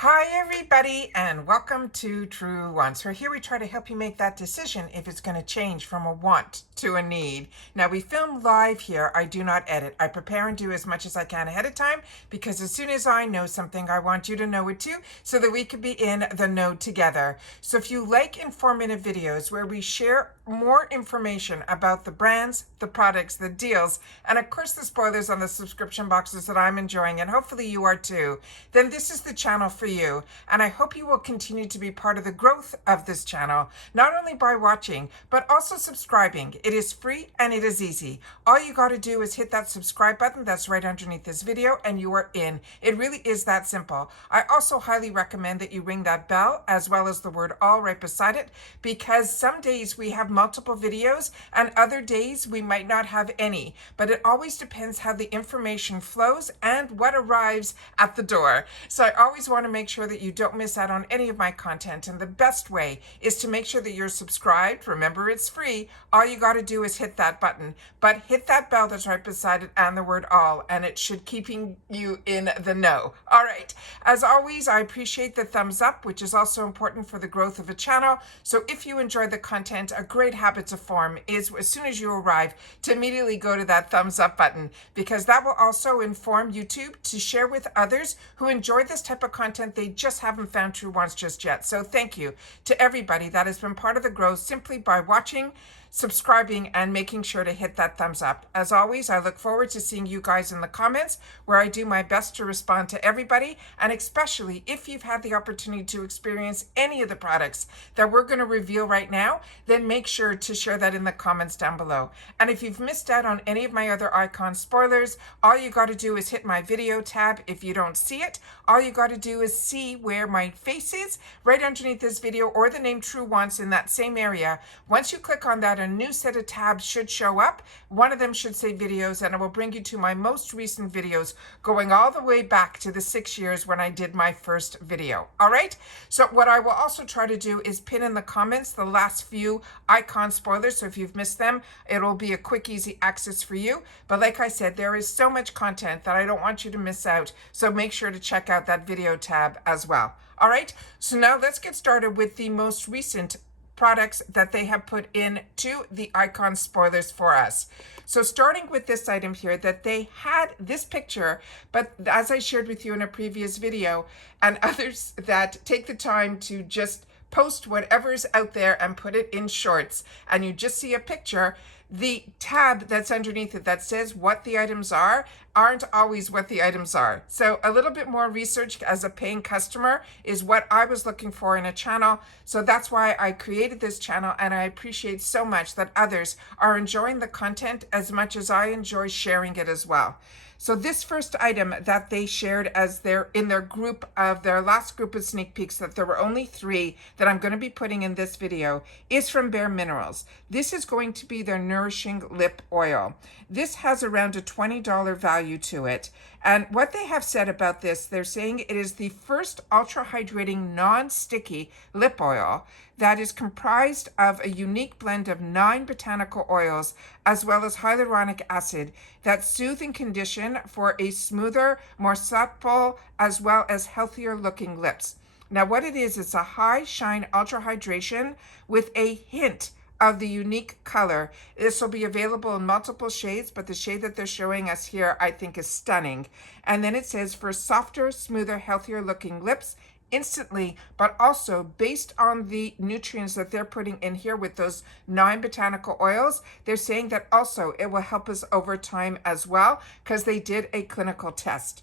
Hi everybody and welcome to Truewants, where here we try to help you make that decision if it's going to change from a want to a need. Now we film live here. I do not edit. I prepare and do as much as I can ahead of time because as soon as I know something, I want you to know it too so that we can be in the know together. So if you like informative videos where we share more information about the brands, the products, the deals, and of course the spoilers on the subscription boxes that I'm enjoying, and hopefully you are too, then this is the channel for you. And I hope you will continue to be part of the growth of this channel, not only by watching, but also subscribing. It is free and it is easy. All you got to do is hit that subscribe button that's right underneath this video and you are in. It really is that simple. I also highly recommend that you ring that bell as well as the word all right beside it, because some days we have multiple videos and other days we might not have any, but it always depends how the information flows and what arrives at the door. So I always want to make sure that you don't miss out on any of my content, and the best way is to make sure that you're subscribed. Remember, it's free. All you got to do is hit that button, but hit that bell that's right beside it and the word all, and it should keeping you in the know. All right, as always, I appreciate the thumbs up, which is also important for the growth of a channel. So if you enjoy the content, a great habit to form is as soon as you arrive to immediately go to that thumbs up button, because that will also inform YouTube to share with others who enjoy this type of content. They just haven't found Truewants just yet. So thank you to everybody that has been part of the growth simply by watching, subscribing, and making sure to hit that thumbs up. As always, I look forward to seeing you guys in the comments, where I do my best to respond to everybody, and especially if you've had the opportunity to experience any of the products that we're going to reveal right now, then make sure to share that in the comments down below. And if you've missed out on any of my other icon spoilers, all you got to do is hit my video tab. If you don't see it, all you got to do is see where my face is right underneath this video, or the name Truewants in that same area. Once you click on that, a new set of tabs should show up. One of them should say videos, and it will bring you to my most recent videos going all the way back to the 6 years when I did my first video. All right, so what I will also try to do is pin in the comments the last few icon spoilers, so if you've missed them, it'll be a quick easy access for you. But like I said, there is so much content that I don't want you to miss out, so make sure to check out that video tab as well. All right, so now let's get started with the most recent products that they have put into the icon spoilers for us. So starting with this item here, that they had this picture, but as I shared with you in a previous video, and others that take the time to just post whatever's out there and put it in shorts, and you just see a picture, the tab that's underneath it that says what the items aren't always what the items are. So a little bit more research as a paying customer is what I was looking for in a channel. So that's why I created this channel, and I appreciate so much that others are enjoying the content as much as I enjoy sharing it as well. So this first item that they shared as in their group of their last group of sneak peeks, that there were only 3 that I'm going to be putting in this video, is from Bare Minerals. This is going to be their Nourishing Lip Oil. This has around a $20 value to it. And what they have said about this, they're saying it is the first ultra hydrating non-sticky lip oil that is comprised of a unique blend of 9 botanical oils as well as hyaluronic acid that soothe and condition for a smoother, more supple, as well as healthier looking lips. Now what it is, it's a high shine ultra hydration with a hint of the unique color. This will be available in multiple shades, but the shade that they're showing us here I think is stunning. And then it says for softer, smoother, healthier looking lips instantly, but also based on the nutrients that they're putting in here with those 9 botanical oils, they're saying that also it will help us over time as well, because they did a clinical test.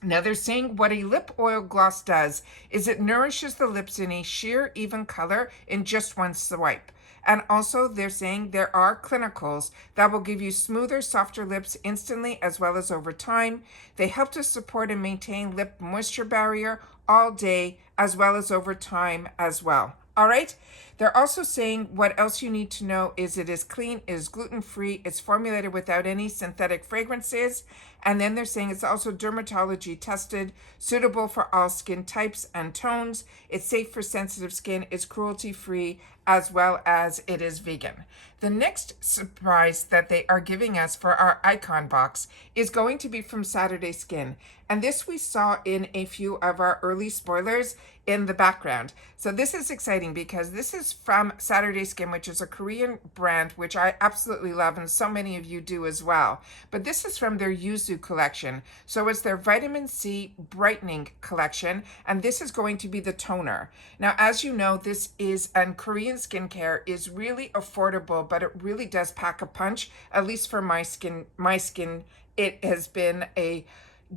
Now they're saying what a lip oil gloss does is it nourishes the lips in a sheer, even color in just one swipe. And also they're saying there are clinicals that will give you smoother, softer lips instantly as well as over time. They help to support and maintain lip moisture barrier all day as well as over time as well. All right. They're also saying what else you need to know is it is clean, it is gluten-free, it's formulated without any synthetic fragrances, and then they're saying it's also dermatology tested, suitable for all skin types and tones, it's safe for sensitive skin, it's cruelty-free, as well as it is vegan. The next surprise that they are giving us for our icon box is going to be from Saturday Skin. And this we saw in a few of our early spoilers in the background. So this is exciting because this is from Saturday Skin, which is a Korean brand, which I absolutely love, and so many of you do as well. But this is from their Yuzu collection. So it's their vitamin C brightening collection, and this is going to be the toner. Now, as you know, this is, and Korean skincare is really affordable, but it really does pack a punch. At least for my skin, it has been a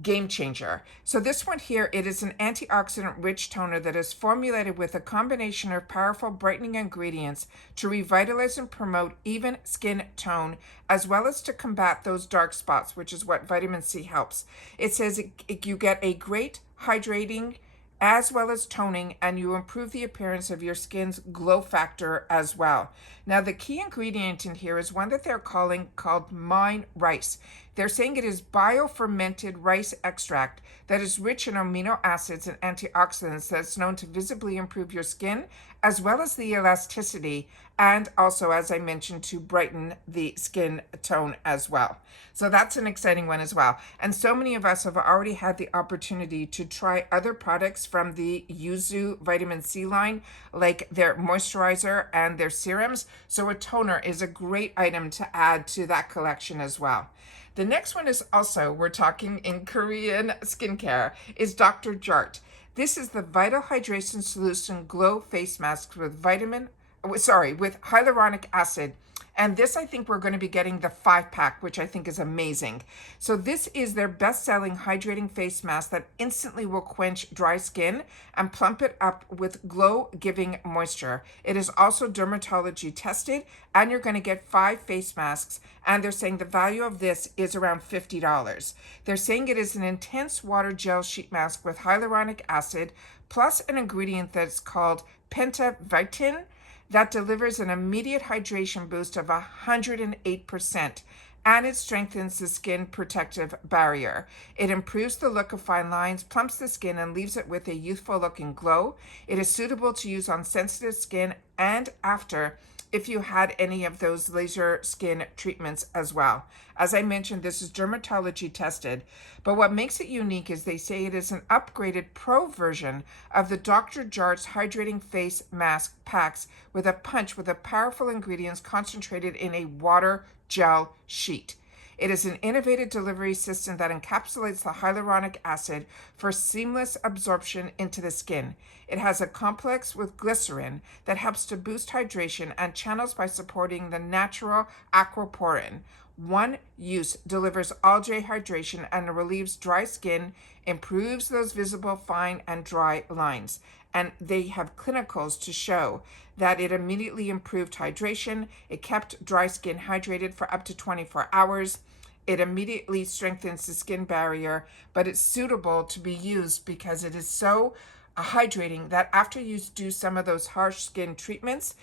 game changer. So this one here, it is an antioxidant rich toner that is formulated with a combination of powerful brightening ingredients to revitalize and promote even skin tone, as well as to combat those dark spots, which is what vitamin C helps. It says you get a great hydrating as well as toning, and you improve the appearance of your skin's glow factor as well. Now, the key ingredient in here is one that they're called Mine Rice. They're saying it is bio-fermented rice extract that is rich in amino acids and antioxidants that's known to visibly improve your skin, as well as the elasticity, and also, as I mentioned, to brighten the skin tone as well. So that's an exciting one as well. And so many of us have already had the opportunity to try other products from the Yuzu vitamin C line, like their moisturizer and their serums. So a toner is a great item to add to that collection as well. The next one is also, we're talking in Korean skincare, is Dr. Jart. This is the Vital Hydration Solution Glow Face Mask with with hyaluronic acid. And this, I think we're going to be getting the 5-pack, which I think is amazing. So this is their best-selling hydrating face mask that instantly will quench dry skin and plump it up with glow-giving moisture. It is also dermatology tested, and you're going to get 5 face masks, and they're saying the value of this is around $50. They're saying it is an intense water gel sheet mask with hyaluronic acid, plus an ingredient that's called pentavitin, that delivers an immediate hydration boost of 108%, and it strengthens the skin protective barrier. It improves the look of fine lines, plumps the skin, and leaves it with a youthful looking glow. It is suitable to use on sensitive skin and after if you had any of those laser skin treatments as well. As I mentioned, this is dermatology tested, but what makes it unique is they say it is an upgraded pro version of the Dr. Jart's hydrating face mask packs with a punch with the powerful ingredients concentrated in a water gel sheet. It is an innovative delivery system that encapsulates the hyaluronic acid for seamless absorption into the skin. It has a complex with glycerin that helps to boost hydration and channels by supporting the natural aquaporin. One use delivers all-day hydration and relieves dry skin, improves those visible fine and dry lines. And they have clinicals to show that it immediately improved hydration. It kept dry skin hydrated for up to 24 hours. It immediately strengthens the skin barrier, but it's suitable to be used because it is so hydrating that after you do some of those harsh skin treatments,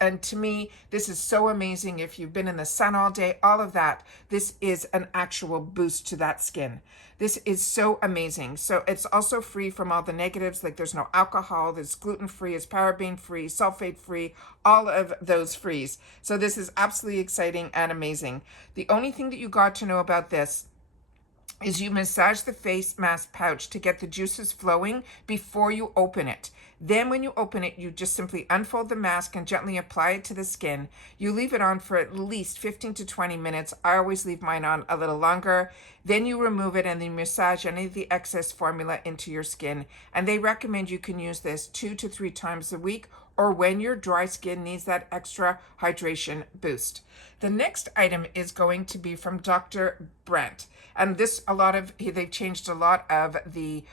and to me, this is so amazing. If you've been in the sun all day, all of that, this is an actual boost to that skin. This is so amazing. So it's also free from all the negatives, like there's no alcohol, there's gluten-free, it's paraben-free, sulfate-free, all of those frees. So this is absolutely exciting and amazing. The only thing that you got to know about this is you massage the face mask pouch to get the juices flowing before you open it. Then when you open it, you just simply unfold the mask and gently apply it to the skin. You leave it on for at least 15 to 20 minutes. I always leave mine on a little longer. Then you remove it and then massage any of the excess formula into your skin. And they recommend you can use this 2 to 3 times a week, or when your dry skin needs that extra hydration boost. The next item is going to be from Dr. Brent. And this, they've changed a lot of the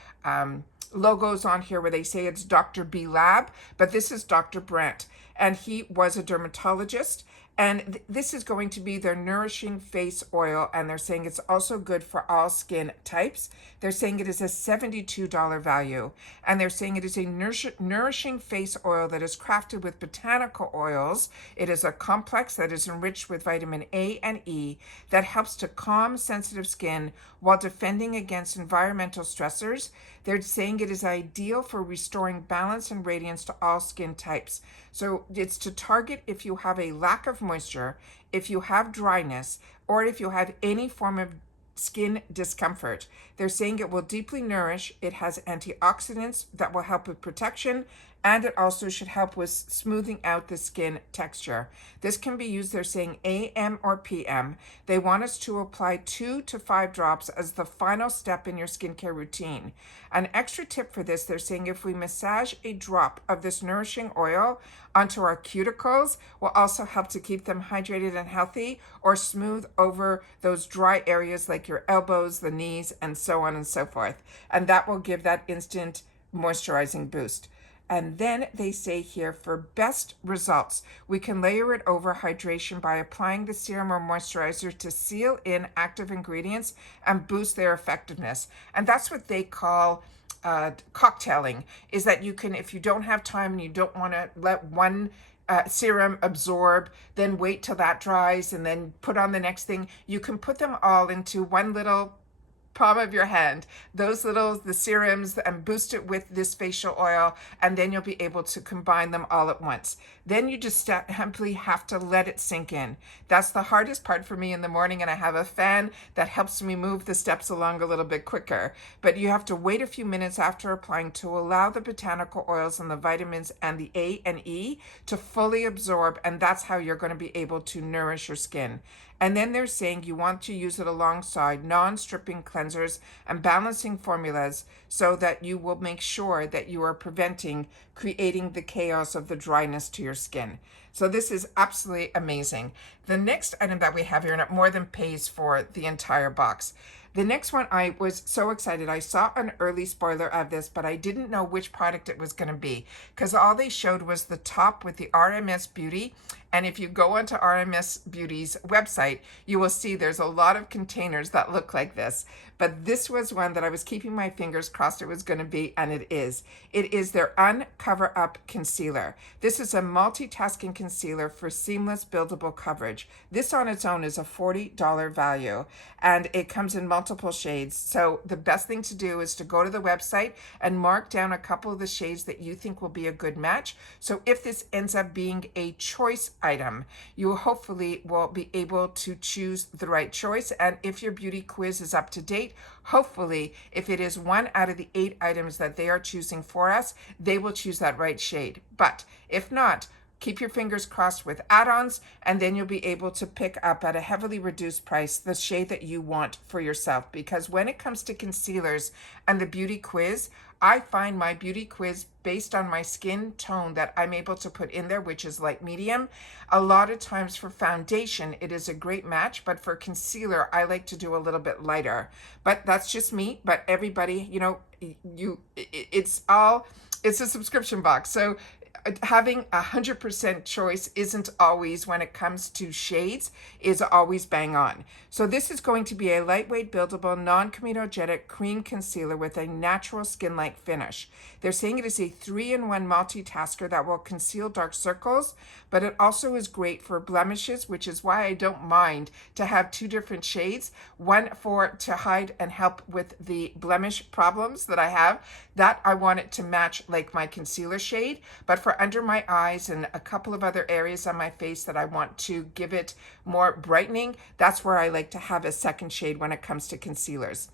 logos on here where they say it's Dr. B Lab, but this is Dr. Brent. And he was a dermatologist, And this is going to be their Nourishing Face Oil, and they're saying it's also good for all skin types. They're saying it is a $72 value, and they're saying it is a nourishing face oil that is crafted with botanical oils. It is a complex that is enriched with vitamin A and E that helps to calm sensitive skin while defending against environmental stressors. They're saying it is ideal for restoring balance and radiance to all skin types. So it's to target if you have a lack of moisture, if you have dryness, or if you have any form of skin discomfort. They're saying it will deeply nourish. It has antioxidants that will help with protection, and it also should help with smoothing out the skin texture. This can be used, they're saying AM or PM. They want us to apply 2 to 5 drops as the final step in your skincare routine. An extra tip for this, they're saying if we massage a drop of this nourishing oil onto our cuticles, will also help to keep them hydrated and healthy, or smooth over those dry areas like your elbows, the knees, and so on and so forth. And that will give that instant moisturizing boost. And then they say here, for best results, we can layer it over hydration by applying the serum or moisturizer to seal in active ingredients and boost their effectiveness. And that's what they call cocktailing, is that you can, if you don't have time and you don't want to let one serum absorb, then wait till that dries and then put on the next thing, you can put them all into one little palm of your hand, the serums, and boost it with this facial oil, and then you'll be able to combine them all at once. Then you just simply have to let it sink in. That's the hardest part for me in the morning, and I have a fan that helps me move the steps along a little bit quicker. But you have to wait a few minutes after applying to allow the botanical oils and the vitamins and the A and E to fully absorb, and that's how you're going to be able to nourish your skin. And then they're saying you want to use it alongside non-stripping cleansers and balancing formulas so that you will make sure that you are creating the chaos of the dryness to your skin. So this is absolutely amazing. The next item that we have here, and it more than pays for the entire box. The next one, I was so excited. I saw an early spoiler of this, but I didn't know which product it was going to be because all they showed was the top with the RMS Beauty. And if you go onto RMS Beauty's website, you will see there's a lot of containers that look like this. But this was one that I was keeping my fingers crossed it was going to be, and it is. It is their Uncover Up Concealer. This is a multitasking concealer for seamless buildable coverage. This on its own is a $40 value, and it comes in multiple shades. So the best thing to do is to go to the website and mark down a couple of the shades that you think will be a good match. So if this ends up being a choice item, you hopefully will be able to choose the right choice. And if your beauty quiz is up to date, hopefully if it is 1 out of the 8 items that they are choosing for us, they will choose that right shade. But if not, keep your fingers crossed with add-ons, and then you'll be able to pick up at a heavily reduced price the shade that you want for yourself. Because when it comes to concealers and the beauty quiz, I find my beauty quiz based on my skin tone that I'm able to put in there, which is light medium. A lot of times for foundation, it is a great match, but for concealer, I like to do a little bit lighter. But that's just me. But everybody, it's a subscription box. So having 100% choice isn't always, when it comes to shades, is always bang on. So this is going to be a lightweight, buildable, non-comedogenic cream concealer with a natural skin-like finish. They're saying it is a 3-in-1 multitasker that will conceal dark circles, but it also is great for blemishes, which is why I don't mind to have 2 different shades, one to hide and help with the blemish problems that I have. That I want it to match like my concealer shade, but for under my eyes and a couple of other areas on my face that I want to give it more brightening, that's where I like to have a second shade when it comes to concealers.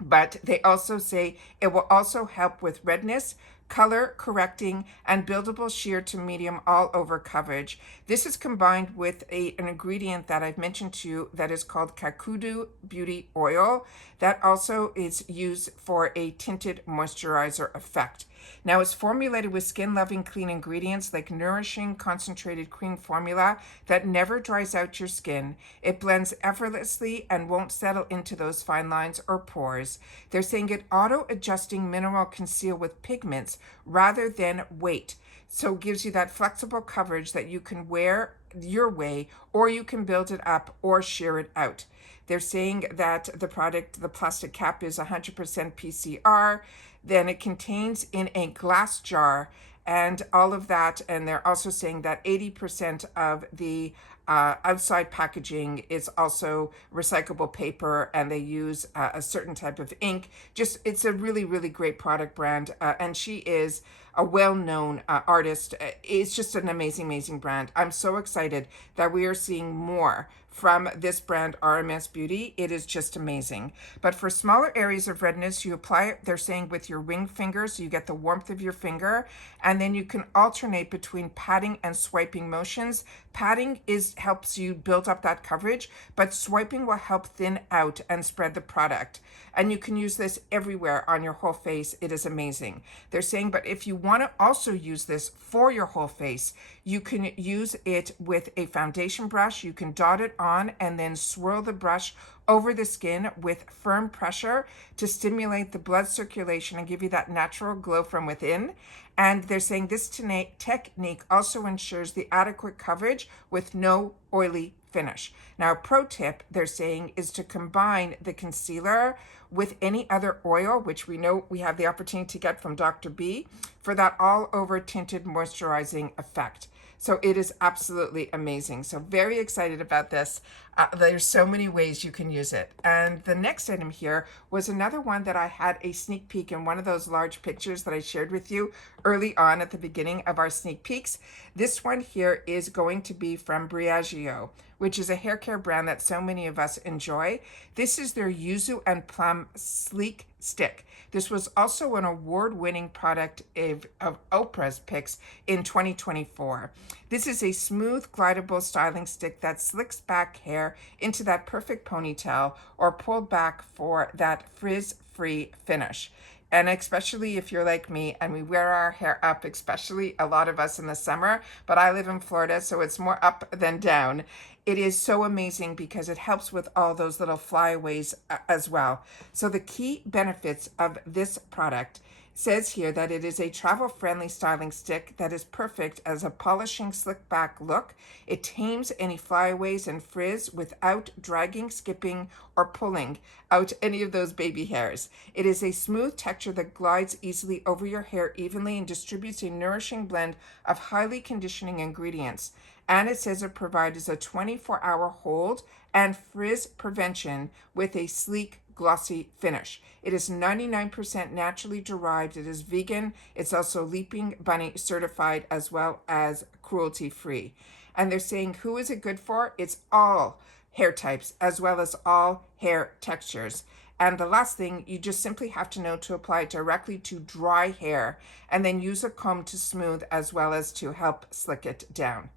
But they also say it will also help with redness, color correcting, and buildable sheer to medium all over coverage. This is combined with an ingredient that I've mentioned to you that is called Kakudu Beauty Oil that also is used for a tinted moisturizer effect. Now, it's formulated with skin-loving clean ingredients like nourishing concentrated cream formula that never dries out your skin. It blends effortlessly and won't settle into those fine lines or pores. They're saying it auto-adjusting mineral conceal with pigments rather than weight. So it gives you that flexible coverage that you can wear your way, or you can build it up or shear it out. They're saying that the product, the plastic cap, is 100% PCR. Then it contains in a glass jar and all of that. And they're also saying that 80% of the outside packaging is also recyclable paper, and they use a certain type of ink. Just, it's a really, really great product brand. And she is a well-known artist. It's just an amazing, amazing brand. I'm so excited that we are seeing more from this brand, RMS Beauty. It is just amazing. But for smaller areas of redness, you apply it, they're saying, with your ring finger, so you get the warmth of your finger, and then you can alternate between patting and swiping motions. Patting helps you build up that coverage, but swiping will help thin out and spread the product. And you can use this everywhere on your whole face. It is amazing. They're saying, but if you want to also use this for your whole face, you can use it with a foundation brush. You can dot it on and then swirl the brush over the skin with firm pressure to stimulate the blood circulation and give you that natural glow from within. And they're saying this technique also ensures the adequate coverage with no oily finish. Now, a pro tip, they're saying, is to combine the concealer with any other oil, which we know we have the opportunity to get from Dr. B, for that all over tinted moisturizing effect. So it is absolutely amazing. So very excited about this. There's so many ways you can use it. And the next item here was another one that I had a sneak peek in one of those large pictures that I shared with you early on at the beginning of our sneak peeks. This one here is going to be from Brigio, which is a hair care brand that so many of us enjoy. This is their Yuzu and Plum Sleek Stick. This was also an award-winning product of Oprah's picks in 2024. This is a smooth, glidable styling stick that slicks back hair into that perfect ponytail or pulled back for that frizz-free finish. And especially if you're like me and we wear our hair up, especially a lot of us in the summer, but I live in Florida, so it's more up than down. It is so amazing because it helps with all those little flyaways as well. So the key benefits of this product says here that it is a travel-friendly styling stick that is perfect as a polishing slick back look. It tames any flyaways and frizz without dragging, skipping, or pulling out any of those baby hairs. It is a smooth texture that glides easily over your hair evenly and distributes a nourishing blend of highly conditioning ingredients. And it says it provides a 24-hour hold and frizz prevention with a sleek, glossy finish. It is 99% naturally derived. It is vegan. It's also Leaping Bunny certified as well as cruelty-free. And they're saying, who is it good for? It's all hair types as well as all hair textures. And the last thing, you just simply have to know to apply it directly to dry hair and then use a comb to smooth as well as to help slick it down.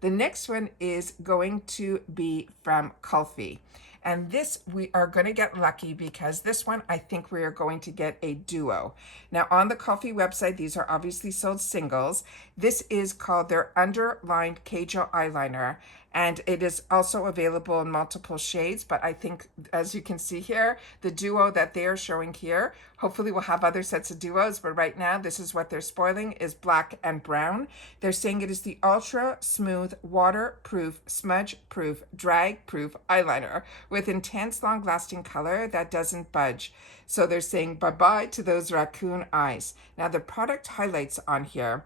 The next one is going to be from Kulfi. And this, we are going to get lucky because this one, I think we are going to get a duo. Now, on the Kulfi website, these are obviously sold singles. This is called their Underlined Kajal Eyeliner. And it is also available in multiple shades, but I think, as you can see here, the duo that they are showing here, hopefully we'll have other sets of duos, but right now, this is what they're spoiling, is black and brown. They're saying it is the ultra smooth, waterproof, smudge-proof, drag-proof eyeliner with intense, long-lasting color that doesn't budge. So they're saying bye-bye to those raccoon eyes. Now, the product highlights on here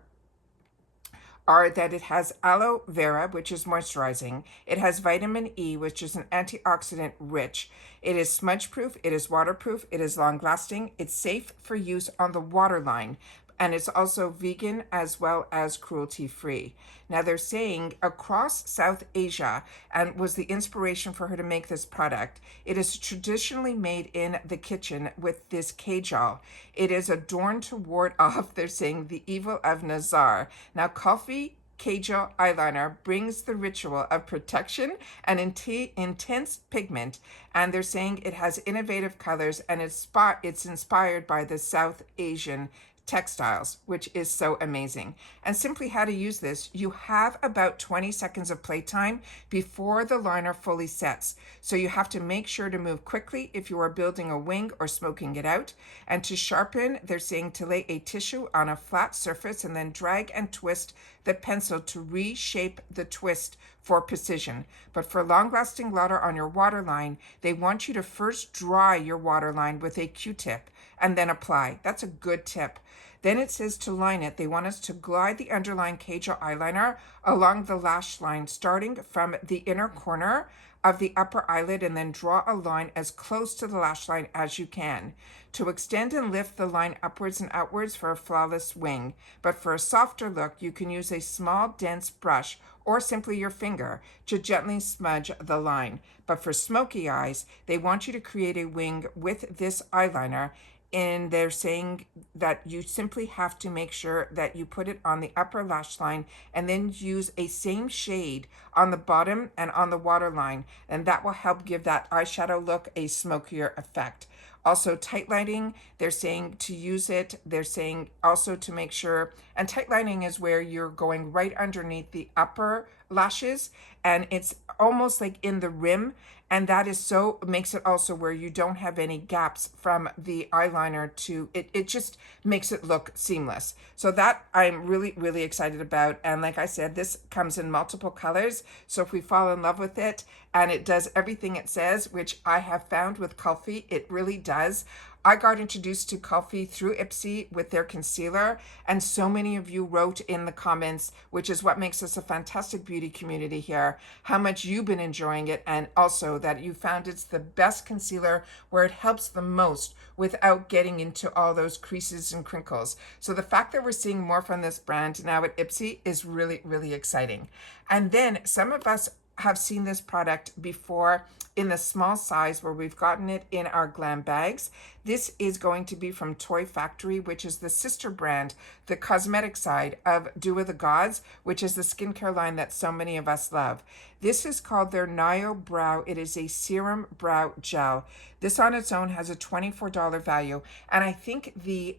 are that it has aloe vera, which is moisturizing. It has vitamin E, which is an antioxidant rich. It is smudge proof. It is waterproof. It is long lasting. It's safe for use on the waterline. And it's also vegan as well as cruelty free. Now they're saying across South Asia, and was the inspiration for her to make this product, it is traditionally made in the kitchen with this kajal. It is adorned to ward off, they're saying, the evil of Nazar. Now Kulfi Kajal eyeliner brings the ritual of protection and intense pigment, and they're saying it has innovative colors and it's inspired by the South Asian textiles, which is so amazing. And simply how to use this, you have about 20 seconds of playtime before the liner fully sets. So you have to make sure to move quickly if you are building a wing or smoking it out. And to sharpen, they're saying to lay a tissue on a flat surface and then drag and twist the pencil to reshape the twist for precision. But for long-lasting glitter on your waterline, they want you to first dry your waterline with a Q-tip and then apply. That's a good tip. Then it says to line it, they want us to glide the underline Kajal eyeliner along the lash line, starting from the inner corner of the upper eyelid, and then draw a line as close to the lash line as you can. To extend and lift the line upwards and outwards for a flawless wing. But for a softer look, you can use a small, dense brush or simply your finger to gently smudge the line. But for smoky eyes, they want you to create a wing with this eyeliner, and they're saying that you simply have to make sure that you put it on the upper lash line and then use a same shade on the bottom and on the waterline, and that will help give that eyeshadow look a smokier effect. Also, tight lining, they're saying to use it. They're saying also to make sure, and tight lining is where you're going right underneath the upper lashes, and it's almost like in the rim, and that is so, makes it also where you don't have any gaps from the eyeliner to, it just makes it look seamless. So that I'm really, really excited about. And like I said, this comes in multiple colors. So if we fall in love with it and it does everything it says, which I have found with Kulfi, it really does. I got introduced to Kulfi through IPSY with their concealer, and so many of you wrote in the comments, which is what makes us a fantastic beauty community here, how much you've been enjoying it, and also that you found it's the best concealer where it helps the most without getting into all those creases and crinkles. So the fact that we're seeing more from this brand now at IPSY is really, really exciting. And then some of us have seen this product before in the small size where we've gotten it in our glam bags. This is going to be from Toy Factory, which is the sister brand, the cosmetic side of Dew of the Gods, which is the skincare line that so many of us love. This is called their Nio Brow. It is a serum brow gel. This on its own has a $24 value. And I think the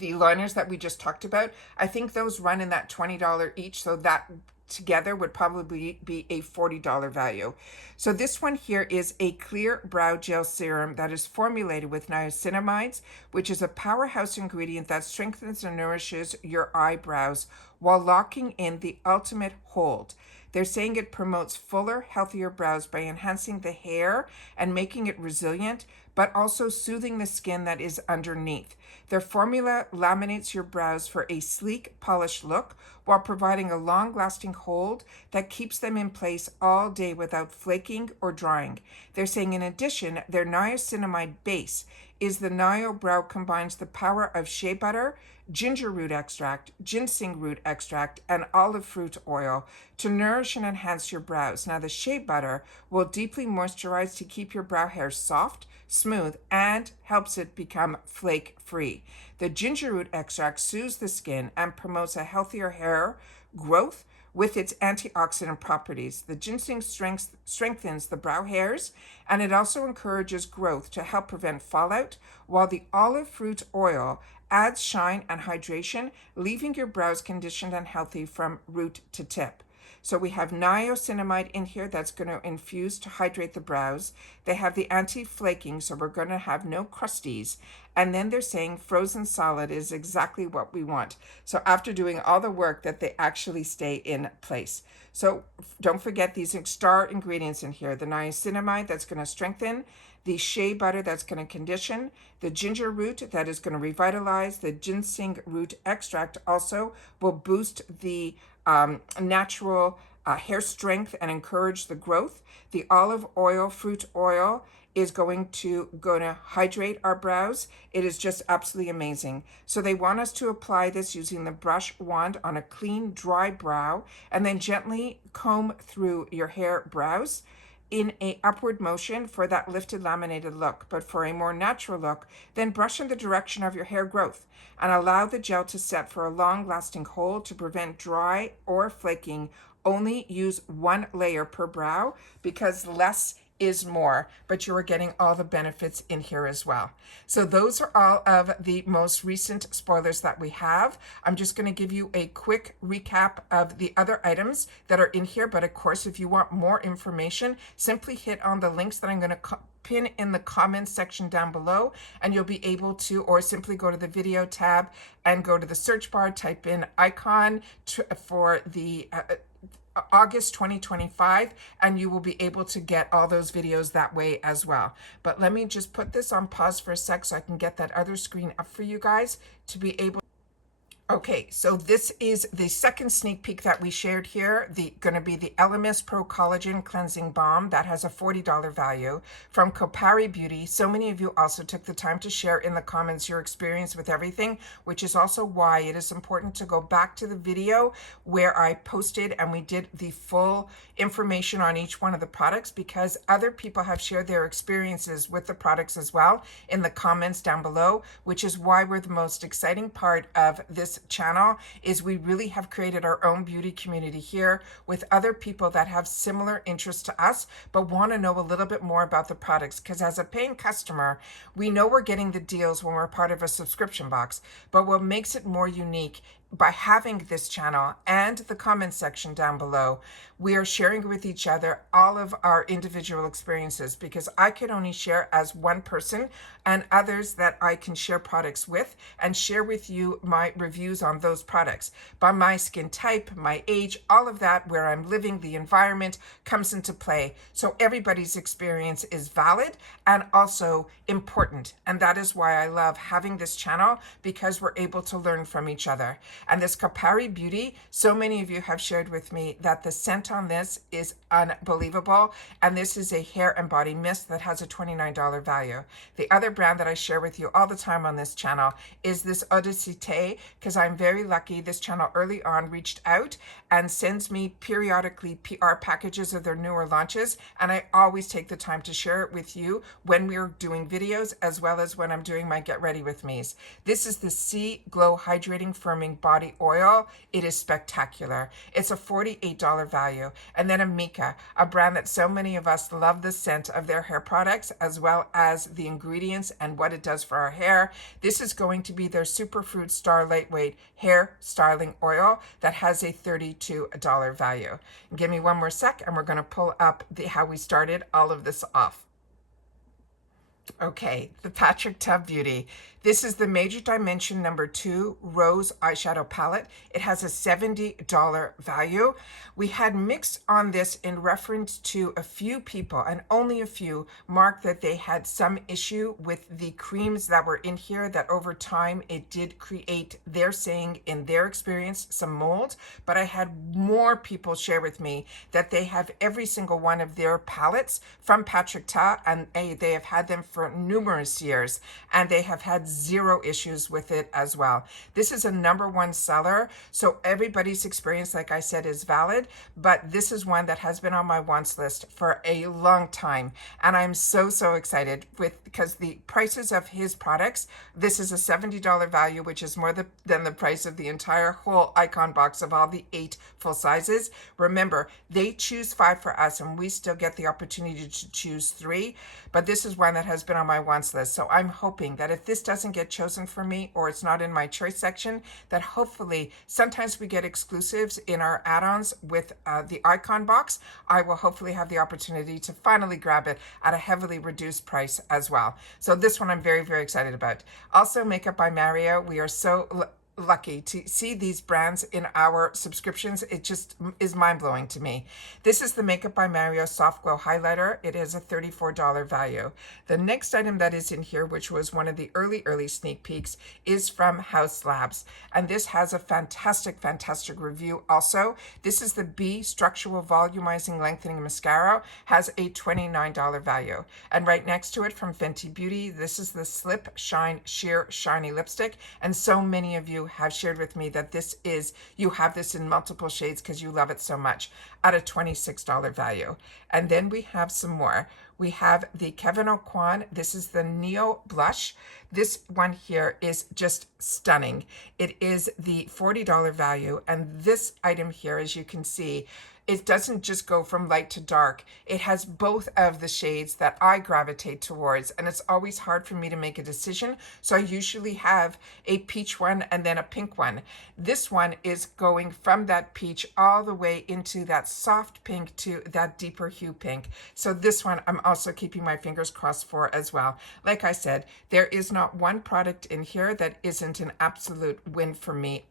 liners that we just talked about, I think those run in that $20 each. So that together would probably be a $40 value. So this one here is a clear brow gel serum that is formulated with niacinamides, which is a powerhouse ingredient that strengthens and nourishes your eyebrows while locking in the ultimate hold. They're saying it promotes fuller, healthier brows by enhancing the hair and making it resilient, but also soothing the skin that is underneath. Their formula laminates your brows for a sleek, polished look while providing a long-lasting hold that keeps them in place all day without flaking or drying. They're saying in addition, their niacinamide base is the Nio Brow combines the power of shea butter, ginger root extract, ginseng root extract, and olive fruit oil to nourish and enhance your brows. Now, the shea butter will deeply moisturize to keep your brow hair soft, smooth, and helps it become flake-free. The ginger root extract soothes the skin and promotes a healthier hair growth with its antioxidant properties. The ginseng strengthens the brow hairs, and it also encourages growth to help prevent fallout, while the olive fruit oil adds shine and hydration, leaving your brows conditioned and healthy from root to tip. So we have niacinamide in here that's going to infuse to hydrate the brows. They have the anti-flaking, so we're going to have no crusties. And then they're saying frozen solid is exactly what we want. So after doing all the work that they actually stay in place. So don't forget these star ingredients in here. The niacinamide that's going to strengthen, the shea butter that's going to condition, the ginger root that is going to revitalize, the ginseng root extract also will boost the natural hair strength and encourage the growth. The olive oil, fruit oil is going to hydrate our brows. It is just absolutely amazing. So they want us to apply this using the brush wand on a clean, dry brow, and then gently comb through your hair brows in a upward motion for that lifted laminated look. But for a more natural look, then brush in the direction of your hair growth and allow the gel to set for a long lasting hold to prevent dry or flaking. Only use one layer per brow because less is more, but you are getting all the benefits in here as well. So those are all of the most recent spoilers that we have. I'm just going to give you a quick recap of the other items that are in here, but of course, if you want more information, simply hit on the links that I'm going to pin in the comments section down below, and you'll be able to, or simply go to the video tab and go to the search bar, type in icon for the August 2025, and you will be able to get all those videos that way as well. But let me just put this on pause for a sec so I can get that other screen up for you guys to be able. Okay, so this is the second sneak peek that we shared here, going to be the RMS Pro Collagen Cleansing Balm that has a $40 value from Kopari Beauty. So many of you also took the time to share in the comments your experience with everything, which is also why it is important to go back to the video where I posted and we did the full information on each one of the products, because other people have shared their experiences with the products as well in the comments down below, which is why we're the most exciting part of this channel. Is we really have created our own beauty community here with other people that have similar interests to us but want to know a little bit more about the products, because as a paying customer, we know we're getting the deals when we're part of a subscription box, but what makes it more unique by having this channel and the comment section down below, we are sharing with each other all of our individual experiences, because I can only share as one person, and others that I can share products with and share with you my reviews on those products. By my skin type, my age, all of that, where I'm living, the environment comes into play. So everybody's experience is valid and also important. And that is why I love having this channel, because we're able to learn from each other. And this Kopari Beauty, so many of you have shared with me that the scent on this is unbelievable. And this is a hair and body mist that has a $29 value. The other brand that I share with you all the time on this channel is this AUTHORIZED, because I'm very lucky. This channel early on reached out and sends me periodically PR packages of their newer launches. And I always take the time to share it with you when we're doing videos, as well as when I'm doing my Get Ready With Me's. This is the Sea Glow Hydrating Firming Body Oil. It is spectacular. It's a $48 value. And then Amika, a brand that so many of us love the scent of their hair products, as well as the ingredients and what it does for our hair. This is going to be their Superfruit Star Lightweight Hair Styling Oil that has a $32 value. And give me one more sec and we're going to pull up how we started all of this off. Okay, the Patrick Tubb Beauty. This is the Major Dimension #2 Rose Eyeshadow Palette. It has a $70 value. We had mixed on this in reference to a few people, and only a few, marked that they had some issue with the creams that were in here, that over time it did create, they're saying in their experience, some mold. But I had more people share with me that they have every single one of their palettes from Patrick Tubb, and they have had them for numerous years, and they have had zero issues with it as well. This is a #1 seller, so everybody's experience, like I said, is valid, but this is one that has been on my wants list for a long time, and I'm so excited because the prices of his products, this is a $70 value, which is more than the price of the entire whole icon box of all the 8 full sizes. Remember, they choose 5 for us, and we still get the opportunity to choose 3, but this is one that has been on my wants list. So I'm hoping that if this doesn't get chosen for me, or it's not in my choice section, that hopefully sometimes we get exclusives in our add-ons with the icon box. I will hopefully have the opportunity to finally grab it at a heavily reduced price as well. So this one I'm very excited about. Also, Makeup by Mario. We are so lucky to see these brands in our subscriptions. It just is mind-blowing to me. This is the Makeup by Mario Soft Glow Highlighter. It is a $34 value. The next item that is in here, which was one of the early sneak peeks, is from Haus Labs. And this has a fantastic review also. This is the B Structural Volumizing Lengthening Mascara. Has a $29 value. And right next to it from Fenty Beauty, this is the Slip Shine Sheer Shiny Lipstick. And so many of you have shared with me that you have this in multiple shades because you love it so much, at a $26 value. And then we have some more. We have the Kevyn Aucoin. This is the Neo Blush. This one here is just stunning. It is the $40 value, and this item here, as you can see, it doesn't just go from light to dark. It has both of the shades that I gravitate towards, and it's always hard for me to make a decision. So I usually have a peach one and then a pink one. This one is going from that peach all the way into that soft pink to that deeper hue pink. So this one I'm also keeping my fingers crossed for as well. Like I said, there is not one product in here that isn't an absolute win for me.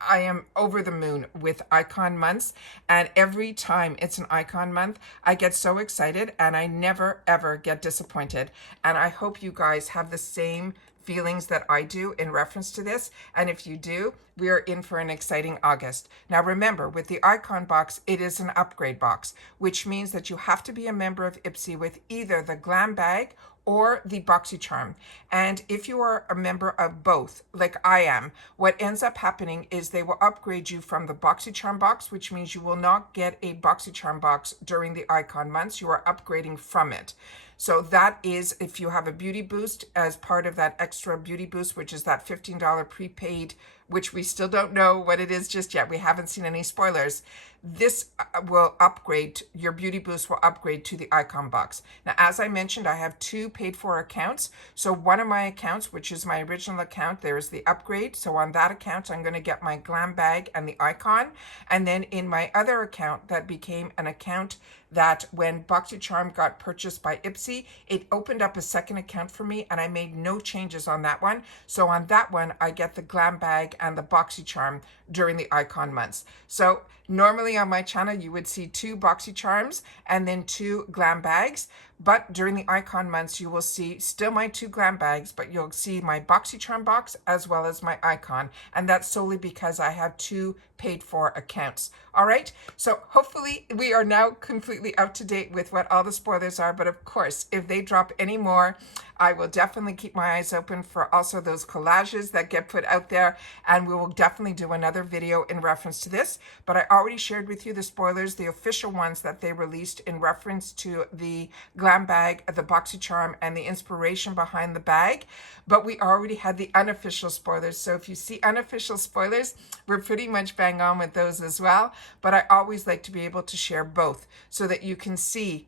I am over the moon with icon months, and every time it's an icon month, I get so excited and I never ever get disappointed. And I hope you guys have the same feelings that I do in reference to this. And if you do, we are in for an exciting August. Now remember, with the icon box, it is an upgrade box, which means that you have to be a member of IPSY with either the glam bag or the BoxyCharm. And if you are a member of both, like I am, what ends up happening is they will upgrade you from the BoxyCharm box, which means you will not get a BoxyCharm box during the icon months. You are upgrading from it. So that is if you have a beauty boost as part of that extra beauty boost, which is that $15 prepaid, which we still don't know what it is just yet. We haven't seen any spoilers. This will upgrade, your beauty boost will upgrade to the icon box. Now, as I mentioned, I have two paid for accounts. So one of my accounts, which is my original account, there is the upgrade. So on that account, I'm going to get my glam bag and the icon. And then in my other account that became an account that when BoxyCharm got purchased by IPSY, it opened up a second account for me, and I made no changes on that one. So on that one, I get the glam bag and the BoxyCharm during the icon months. So normally on my channel, you would see 2 BoxyCharms and then 2 glam bags. But during the icon months, you will see still my 2 glam bags, but you'll see my BoxyCharm box as well as my icon. And that's solely because I have 2 paid for accounts. All right. So hopefully we are now completely up to date with what all the spoilers are. But of course, if they drop any more, I will definitely keep my eyes open for also those collages that get put out there. And we will definitely do another video in reference to this. But I already shared with you the spoilers, the official ones that they released in reference to the glam bag, the BoxyCharm, and the inspiration behind the bag. But we already had the unofficial spoilers. So if you see unofficial spoilers, we're pretty much bang on with those as well. But I always like to be able to share both so that you can see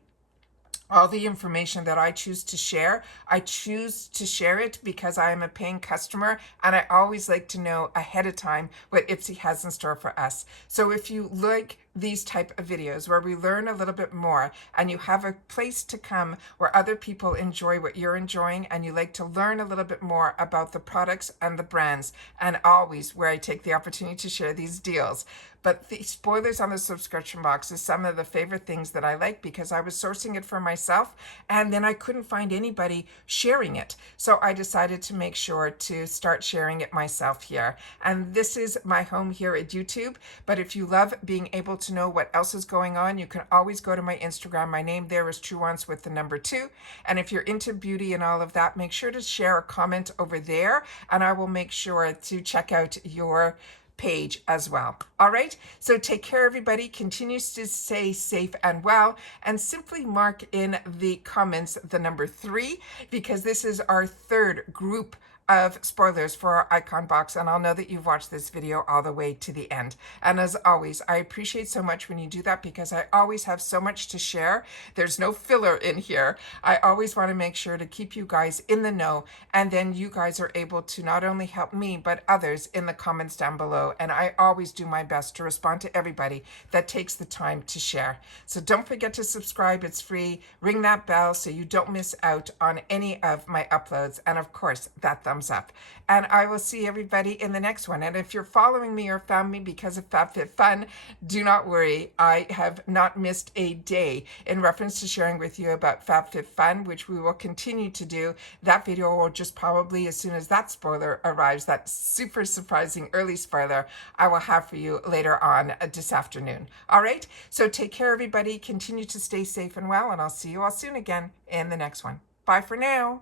all the information that I choose to share. I choose to share it because I am a paying customer, and I always like to know ahead of time what IPSY has in store for us. So if you like these type of videos where we learn a little bit more, and you have a place to come where other people enjoy what you're enjoying, and you like to learn a little bit more about the products and the brands, and always where I take the opportunity to share these deals. But the spoilers on the subscription box is some of the favorite things that I like, because I was sourcing it for myself and then I couldn't find anybody sharing it. So I decided to make sure to start sharing it myself here. And this is my home here at YouTube. But if you love being able to know what else is going on, you can always go to my Instagram. My name there is Truewants with the number 2. And if you're into beauty and all of that, make sure to share a comment over there, and I will make sure to check out your page as well. All right, so take care, everybody. Continue to stay safe and well, and simply mark in the comments the number 3, because this is our 3rd group of spoilers for our icon box, and I'll know that you've watched this video all the way to the end. And as always, I appreciate so much when you do that, because I always have so much to share. There's no filler in here. I always want to make sure to keep you guys in the know, and then you guys are able to not only help me but others in the comments down below. And I always do my best to respond to everybody that takes the time to share. So don't forget to subscribe. It's free. Ring that bell so you don't miss out on any of my uploads, and of course that thumbs up. And I will see everybody in the next one. And if you're following me or found me because of FabFitFun, do not worry. I have not missed a day in reference to sharing with you about FabFitFun, which we will continue to do. That video will just probably, as soon as that spoiler arrives, that super surprising early spoiler, I will have for you later on this afternoon. All right, so take care, everybody. Continue to stay safe and well, and I'll see you all soon again in the next one. Bye for now.